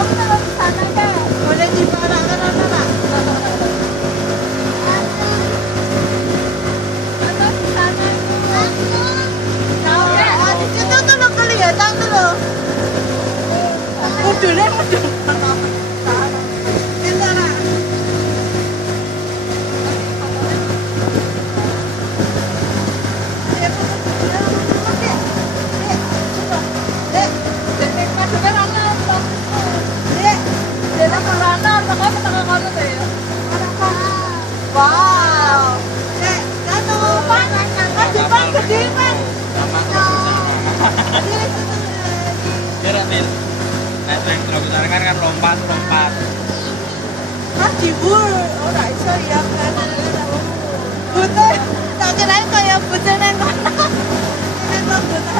Kamu taruh di sana deh. Boleh dibawa ke sana nak? Taruh di sana dulu. Nah, di situ tuh lo kelihatan tuh lo. Mudune mudu